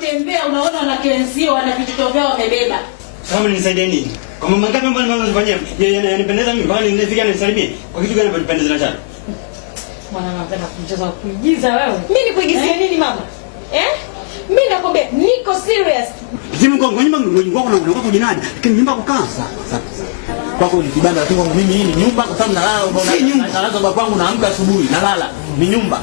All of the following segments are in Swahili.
unapotembea unaona wanakenzio wana vitoto vyao wamebeba. Kama nisaidie nini? Kwa mambo ngapi ambayo mnafanyia? Yanipendeza mimi mpaka nifike nisalimie. Kwa kitu gani kinanipendeza na chana? Mwana anataka kumcheza kuigiza wewe. Mimi nikuigizie nini mama? Mimi nakwambia niko serious. Simu kwa nyumba ngoni kwa kujinadi. Lakini nyumba kukaa sasa. Kwako ni kibanda lakini kwangu mimi hii ni nyumba kwa sababu nalala unaona. Nalala baba kwangu naamka asubuhi nalala. Ni nyumba.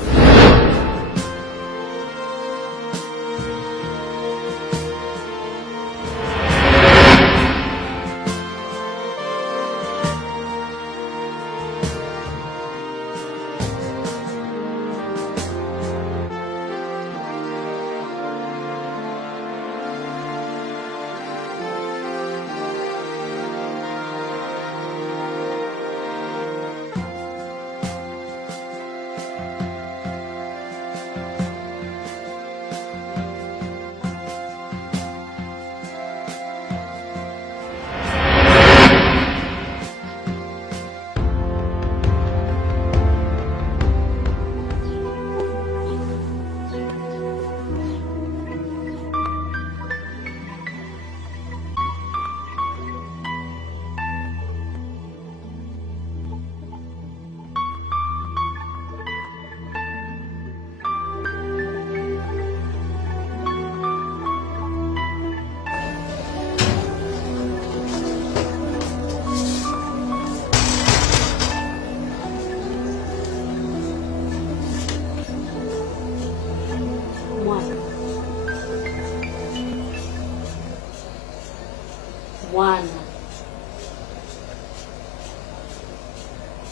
Mwana.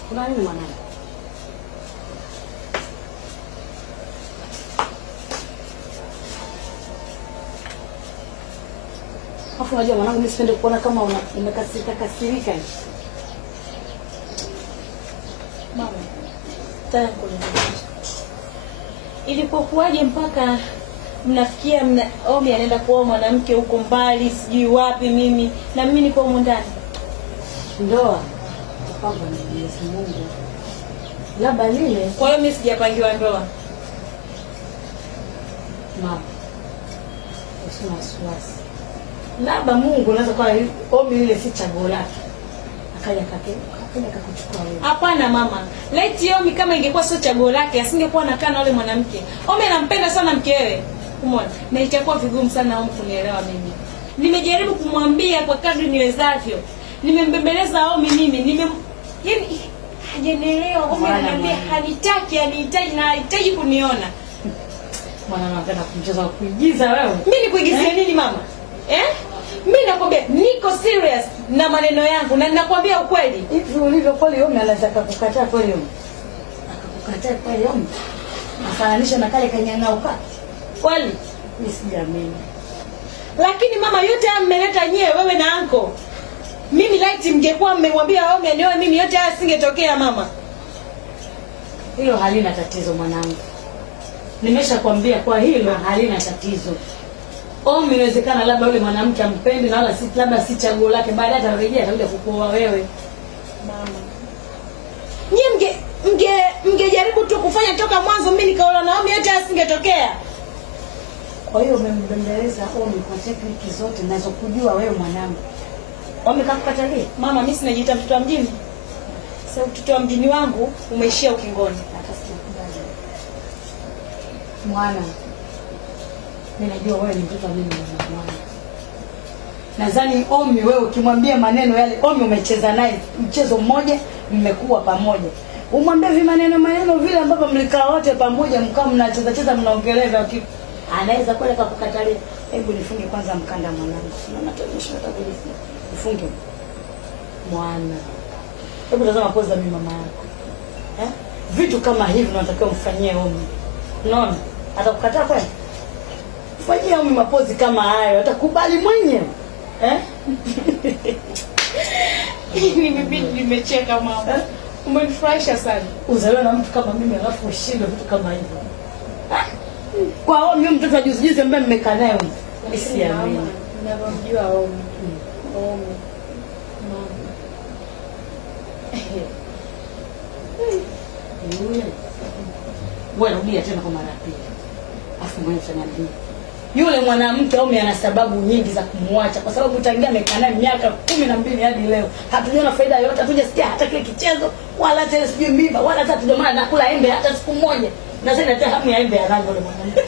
Kuna nini mwanangu? Afu unajua mwanangu mimi sipendi kuona kama umekasirika. Mama. Tayari ilipokuwaje mpaka mnafikia Omi anaenda kuoa mwanamke huko mbali sijui wapi mimi na mimi niko huko ndani? Ndoa kupanga na Mwenyezi Mungu. Labda lile. Kwa hiyo mimi sijapangiwa ndoa. Mama. Usina wasiwasi. Labda Mungu anaweza kwa Omi lile si chaguo lake. Akaja akakuchukua wewe. Hapana mama. Laiti Omi kama ingekuwa sio chaguo lake asingekuwa anakaa na yule mwanamke. Omi anampenda sana mkewe. Umeona? Na itakuwa vigumu sana Omi kunielewa mimi. Nimejaribu kumwambia kwa kadri niwezavyo. Nimembembeleza Omi mimi. Yaani hajanielewa. Omi ananiambia anihitaji na hahitaji kuniona. Mwana anataka kumcheza kuigiza wewe. Mimi nikuigizie nini mama? Mimi nakwambia niko serious na maneno yangu na ninakwambia ukweli. Hivi ulivyo kweli Omi anaweza kukukataa kweli Omi? Akakukataa kweli Omi? Afananisha na kale kanyang'auka. Kweli mimi sijaamini. Lakini mama yote haya mmeleta nyewe wewe na anko. Mimi laiti mngekuwa mmemwambia Omi anioe mimi yote haya singetokea mama. Hilo halina tatizo mwanangu. Nimeshakwambia kwa hilo halina tatizo. Omi inawezekana labda yule mwanamke ampendi na wala si labda si chaguo lake baadaye atarejea atakuja kukuoa wewe. Mama. Nyie mngejaribu tu kufanya toka mwanzo mimi nikaoa na Omi yote haya singetokea. Kwa hiyo umembembeleza Omi kwa tekniki zote ninazokujua wewe mwanangu. Omi kakukatalia? Mama mimi sinajiita mtoto wa mjini. Sasa mtoto wa mjini wangu umeishia ukingoni. Atakubali. Mwana. Mimi najua wewe ni mtoto wa mimi na mwana. Nadhani Omi wewe ukimwambia maneno yale Omi umecheza naye mchezo mmoja mmekuwa pamoja. Umwambie maneno vile ambavyo mlikaa wote pamoja mkao mnacheza mnaongelea anaweza kwenda kukukatalia. Hebu nifunge kwanza mkanda mwanangu. Unaona tuonyesha tabulisi. Nifunge. Mwana. Hebu tazama pose za mimi mama yako. Vitu kama hivi unatakiwa mfanyie Omi. Unaona? Atakukataa kweli? Fanyia Omi mapozi kama hayo, atakubali mwenyewe. Mimi nimecheka mama. Umenifurahisha sana. Uzaliwa na mtu kama mimi alafu ushinde vitu kama hivyo. Kwa Omi mtoto wa juzi ambaye mmekaa naye huko. Nisiamini. Ninamjua Omi. Omi. Mama. Wewe rudia tena kwa mara pili. Afu mwenye utaniambia. Yule mwanamke Omi ana sababu nyingi za kumwacha, kwa sababu tangia amekaa naye miaka 12 hadi leo hatujaona faida yoyote, hatujasikia hata kile kichezo wala hata sijui mimba wala hata tudomana nakula embe hata siku moja. Na sasa hata hamu ya embe ya rango yule mwanamke.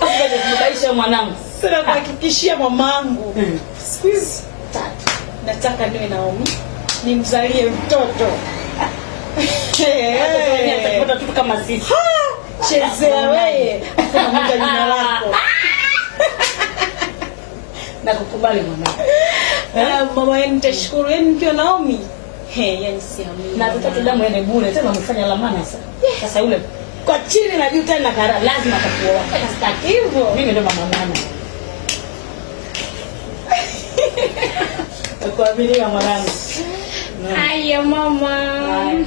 Asije kubaisha mwanangu. Sasa kuhakikishia mamangu. Siku hizi 3 nataka niwe na Omi, nimzalie mtoto. Atakuta tu kama sisi. Chezea wewe. Kama jina lako. Na kukubali mwanangu. Mama yenu nitashukuru yenu nikiwa na Omi. Yani siamini. Na tutaki damu ene bure tena umefanya lamana sasa. Sasa yule kwa chini na juu tena kara lazima atakuoa. Sasa hivyo mimi ndo mama mwana. Kwa vile mwanangu. Haya mama. Haya.